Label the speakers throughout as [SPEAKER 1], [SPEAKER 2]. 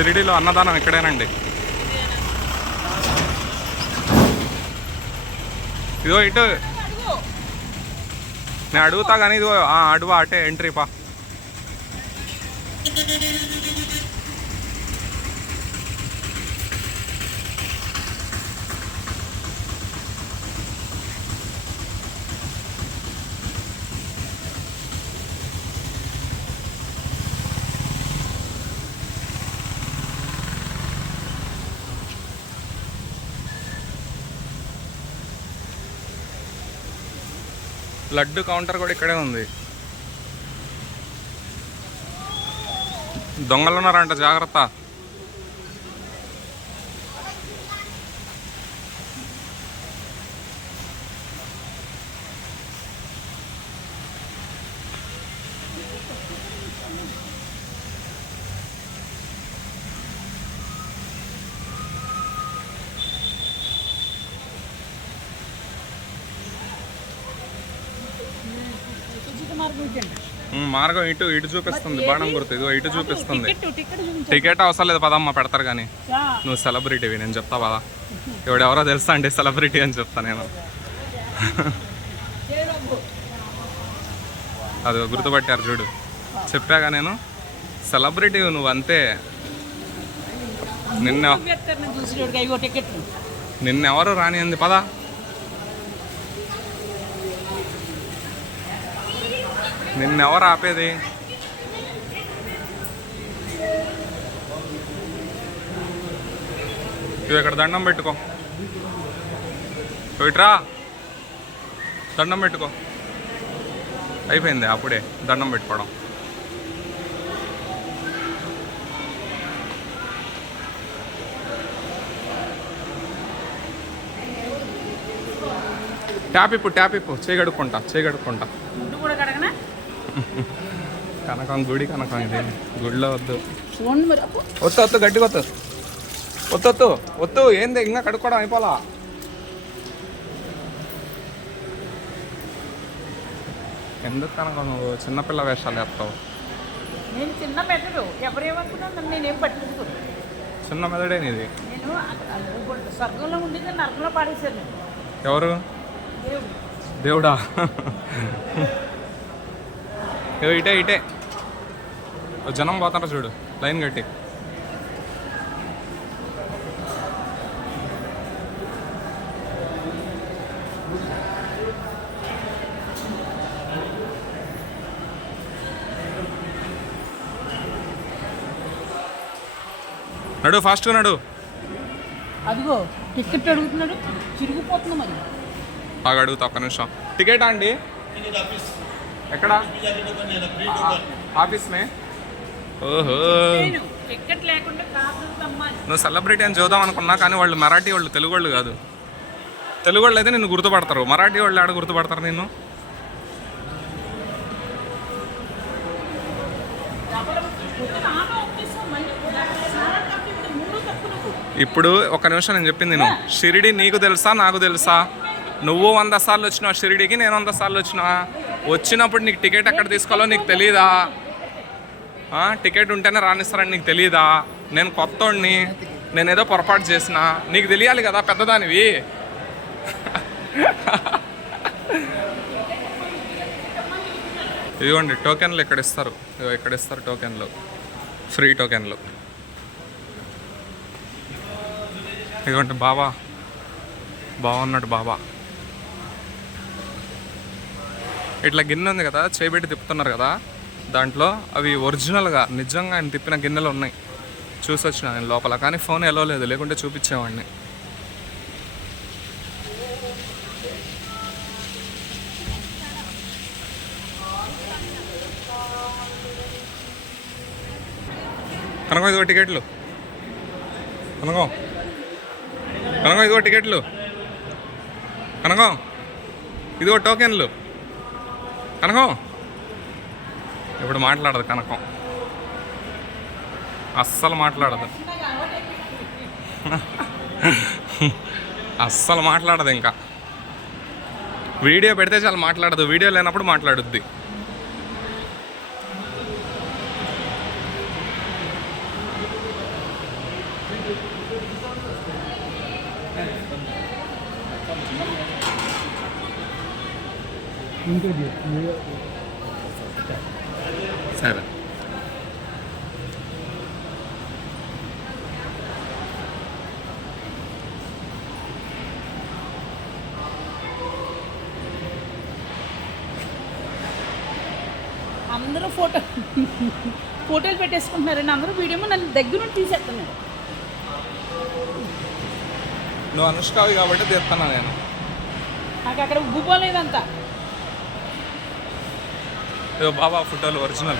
[SPEAKER 1] షిరిడీలో అన్నదానం ఇక్కడేనండి. ఇదో ఇటు. నేను అడుగుతా కానీ ఇదిగో ఆ, అడుగు అటే ఎంట్రీ పా. లడ్డు కౌంటర్ కూడా ఇక్కడే ఉంది. దొంగలు ఉన్నారంట జాగ్రత్త. మార్గం ఇటు ఇటు చూపిస్తుంది బాణం గుర్తు ఇదిగో ఇటు చూపిస్తుంది.
[SPEAKER 2] టికెట్
[SPEAKER 1] అవసరం లేదు పదమ్మ పెడతారు కానీ. నువ్వు సెలబ్రిటీవి నేను చెప్తా పదా. ఎవడెవరో తెలుసా అండి సెలబ్రిటీ అని చెప్తా నేను. అది గుర్తుపట్టారు చూడు. చెప్పాగా నేను సెలబ్రిటీ నువ్వు అంతే. నిన్న నిన్నెవరు రానియంది పదా. నిన్నెవరు ఆపేది? నువ్వు ఇక్కడ దండం పెట్టుకో. ఇట్రా దండం పెట్టుకో. అయిపోయింది అప్పుడే దండం పెట్టుకోవడం. ట్యాప్ ఇప్పు ట్యాప్ ఇప్పు. చేయగడుక్కుంటా చేయగడుక్కుంటా
[SPEAKER 2] కూడా కడగనా?
[SPEAKER 1] కనకం గుడి కనకం ఇది. గుడిలో వద్దు. వత్తు వత్తు గట్టిగా వత్తు. వత్తు వత్తు ఏంది ఇంకా కడుక్కోవడం అయిపోలా? ఎందుకు కనుక నువ్వు చిన్నపిల్ల వేషాలు వేస్తావు?
[SPEAKER 2] నేను చిన్న మెదడు. ఎవరేమనుకున్నా నన్ను నేనేం పట్టించుకోను.
[SPEAKER 1] చిన్న మెదడే నీది.
[SPEAKER 2] నేను. స్వర్గంలో ఉండేది నరకంలో పాడేశాను
[SPEAKER 1] ఎవరు?
[SPEAKER 2] దేవుడు?
[SPEAKER 1] ఇటే ఇటే. ఓ జనం పోతారా చూడు లైన్ కట్టి. నడు ఫాస్ట్గా నడు.
[SPEAKER 2] అదిగో టికెట్ అడుగుతున్నాడు చిరిగిపోతుంది మరి.
[SPEAKER 1] బాగా అడుగుతా ఒక్క నిమిషం. టికెట్ అండి? ఎక్కడ? ఆఫీస్ మే ఓహో. నువ్వు సెలబ్రిటీ అని చూద్దాం అనుకున్నా కానీ వాళ్ళు మరాఠీ వాళ్ళు తెలుగు వాళ్ళు కాదు. తెలుగు వాళ్ళు అయితే నిన్ను గుర్తుపడతారు. మరాఠీ వాళ్ళు ఆడ గుర్తుపడతారు నిన్ను?
[SPEAKER 2] ఇప్పుడు
[SPEAKER 1] ఒక నిమిషం నేను చెప్పింది నేను షిరిడి నీకు తెలుసా నాకు తెలుసా? నువ్వు వంద సార్లు వచ్చినావు? షిరిడికి నేను వంద సార్లు వచ్చినా వచ్చినప్పుడు నీకు టికెట్ ఎక్కడ తీసుకోవాలో నీకు తెలియదా టికెట్ ఉంటేనే రాణిస్తారని నీకు తెలియదా నేను కొత్తోడిని నేను ఏదో పొరపాటు చేసిన. నీకు తెలియాలి కదా పెద్దదానివి? ఇదిగోండి టోకెన్లు ఇక్కడ ఇస్తారు. ఇదిగో ఇక్కడ ఇస్తారు టోకెన్లు. ఫ్రీ టోకెన్లు. ఇదిగోండి బాబా బాగున్నాడు బాబా ఇట్లా గిన్నె ఉంది కదా చేపెట్టి తిప్పుతున్నారు కదా దాంట్లో అవి ఒరిజినల్గా నిజంగా ఆయన తిప్పిన గిన్నెలు ఉన్నాయి. చూసొచ్చిన నేను లోపల కానీ ఫోన్ ఎలా లేదు లేకుంటే చూపించేవాడిని. కనుక ఇదిగో టికెట్లు. కనుకో కనకం ఇదిగో టికెట్లు. కనకం ఇదిగో టోకెన్లు. కనకం? ఇప్పుడు మాట్లాడదు కనకం. అస్సలు మాట్లాడదు. అస్సలు మాట్లాడదు ఇంకా. వీడియో పెడితే చాలా మాట్లాడదు. వీడియో లేనప్పుడు మాట్లాడుద్ది. సరే.
[SPEAKER 2] అందరూ ఫోటో ఫోటోలు పెట్టేసుకుంటున్నారండి. అందరూ వీడియో నన్ను దగ్గర నుండి తీసేస్తున్నారు.
[SPEAKER 1] నువ్వు అనుష్కావి కాబట్టి తీస్తున్నా నేను?
[SPEAKER 2] నాకు అక్కడ ఉబ్బుకోలేదంతా
[SPEAKER 1] ఇదిగో బాబా ఫోటోలు ఒరిజినల్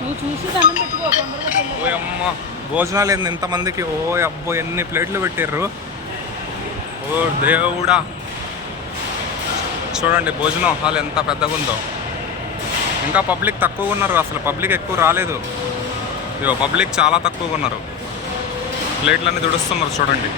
[SPEAKER 2] నువ్వు చూసి దండం పెట్టుకో తొందరగా పెళ్ళి
[SPEAKER 1] ఓ అమ్మ భోజనాలు ఏంది ఇంతమందికి? ఓ అబ్బో ఎన్ని ప్లేట్లు పెట్టారు ఓ దేవుడా. చూడండి భోజనం హాల్ ఎంత పెద్దగా ఉందో. ఇంకా పబ్లిక్ తక్కువగా ఉన్నారు అసలు పబ్లిక్ ఎక్కువ రాలేదు. ఇగో పబ్లిక్ చాలా తక్కువగా ఉన్నారు. ప్లేట్లన్నీ దుడుస్తున్నారు చూడండి.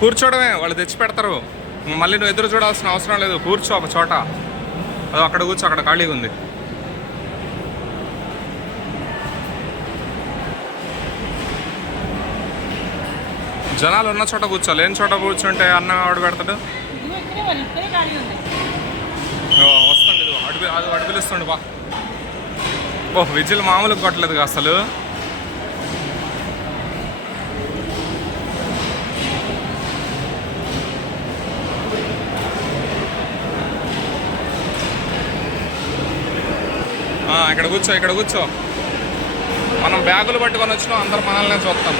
[SPEAKER 1] కూర్చోవడమే వాళ్ళు తెచ్చి పెడతారు మళ్ళీ నువ్వు ఎదురు చూడాల్సిన అవసరం లేదు కూర్చో ఒక చోట. అది అక్కడ కూర్చో అక్కడ ఖాళీగా ఉంది. జనాలు ఉన్న చోట కూర్చో లేని చోట కూర్చుంటే అన్నం ఆవిడ పెడతాడు?
[SPEAKER 2] ఇదిగో
[SPEAKER 1] అడుగు అది అడు పిలుస్తుండు బా. ఓ విజిల్ మామూలుగా కొట్టలేదు అసలు. ఇక్కడ కూర్చో ఇక్కడ కూర్చో. మనం బ్యాగులు పట్టుకొని వచ్చినాం అందరు మనల్నే చూస్తాం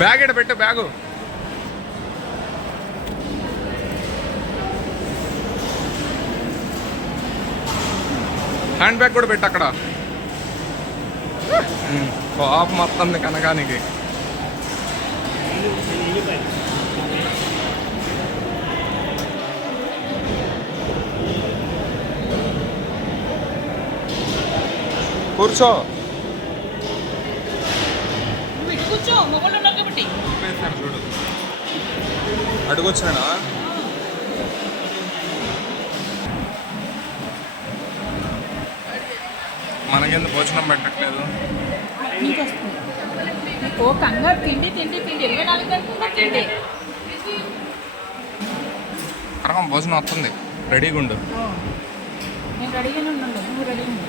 [SPEAKER 1] బ్యాగ్ ఇక్కడ పెట్టు బ్యాగు. హ్యాండ్ బ్యాగ్ కూడా పెట్టు అక్కడ. కోపం మొత్తం కనకానికి. కూర్చో.
[SPEAKER 2] కూర్చో మొగలు
[SPEAKER 1] చూడు. అడుగొచ్చాడా మనకెందుకు భోజనం పెట్టట్లేదు?
[SPEAKER 2] ఓ కంగారు తిండి తిండి తిండి. ఇరవై నాలుగు గంటలు తిండి?
[SPEAKER 1] కరకం భోజనం వస్తుంది. రెడీగా ఉండు
[SPEAKER 2] నేను రెడీగానే ఉన్నాను. నువ్వు రెడీగా ఉండు.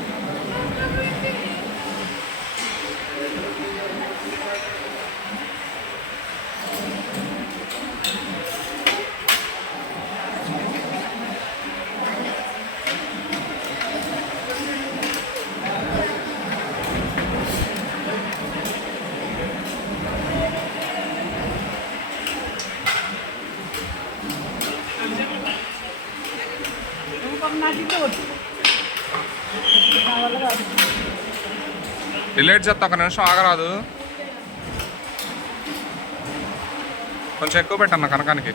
[SPEAKER 1] డిలేట్ చేస్తా ఒక నిమిషం ఆగరాదు. కొంచెం ఎక్కువ పెట్టన్న కనకానికి.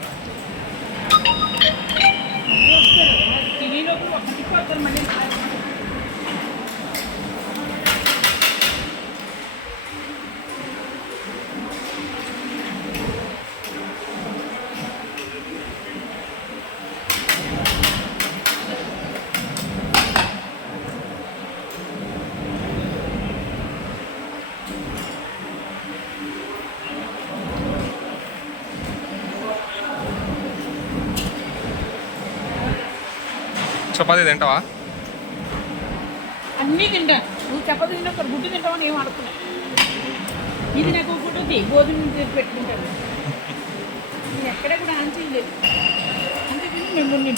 [SPEAKER 2] తినేలోపు
[SPEAKER 1] చపాతీ తింటావా?
[SPEAKER 2] అన్నీ తింటా. నువ్వు చపాతీ తిన్నా ఒక గుడ్డు తింటావని ఏం అడుగుతున్నా ఇది నాకు గుడ్డు ఉంది. గోధుమ పెట్టుకుంటాను. నేను ఎక్కడ కూడా ఆన్ చేయలేదు అంతే తిని మేము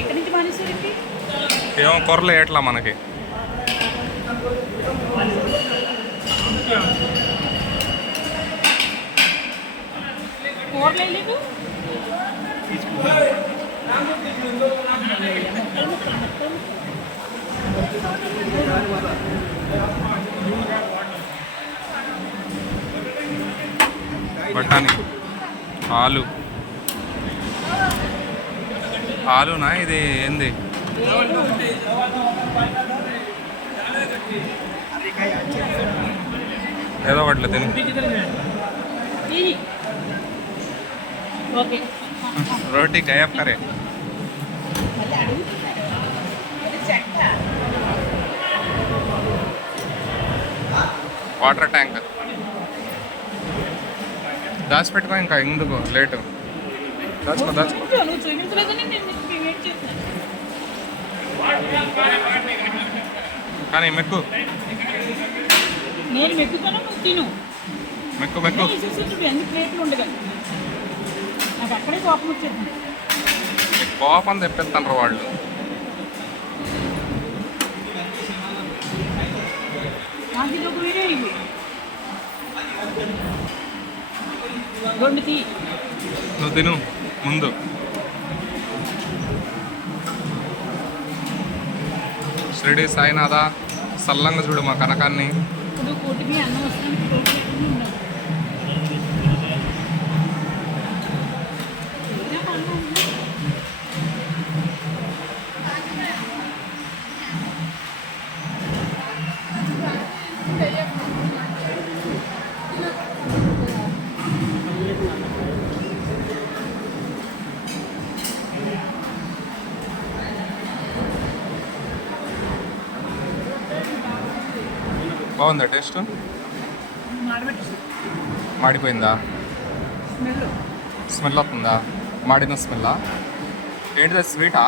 [SPEAKER 2] ఇక్కడి నుంచి మానేసారండి
[SPEAKER 1] ఏమో కూరలు వేయట్లా మనకి
[SPEAKER 2] కూరలు వేయలేదు
[SPEAKER 1] బఠానీ. ఆలు. ఆలునా? ఇది ఏంది? ఏదో ఒకటి తిను.
[SPEAKER 2] అడుగుతున్నాడు అది చెక్క
[SPEAKER 1] వాటర్ ట్యాంక్. దాచిపెట్టుకో ఇంకా ఎందుకు లేటు. దాచుకో దాచుకో. కానీ మెక్కు. మెక్కు మెక్కు.
[SPEAKER 2] నాకు అక్కడే కోపం వచ్చేసింది.
[SPEAKER 1] నీకు కోపం తెప్పిస్తాను వాళ్ళు.
[SPEAKER 2] నాకు ఇది ఒక వీడియో ఇవి రెండు తీ.
[SPEAKER 1] నువ్వు తిను ముందు. షిరిడి సాయినాథ సల్లంగా చూడు మా కనకాన్ని.
[SPEAKER 2] అన్నం
[SPEAKER 1] బాగుందా టేస్ట్? మాడిపోయిందా?
[SPEAKER 2] స్మెల్
[SPEAKER 1] స్మెల్ వస్తుందా? మాడిన స్మెల్లా? ఏంటిది స్వీటా?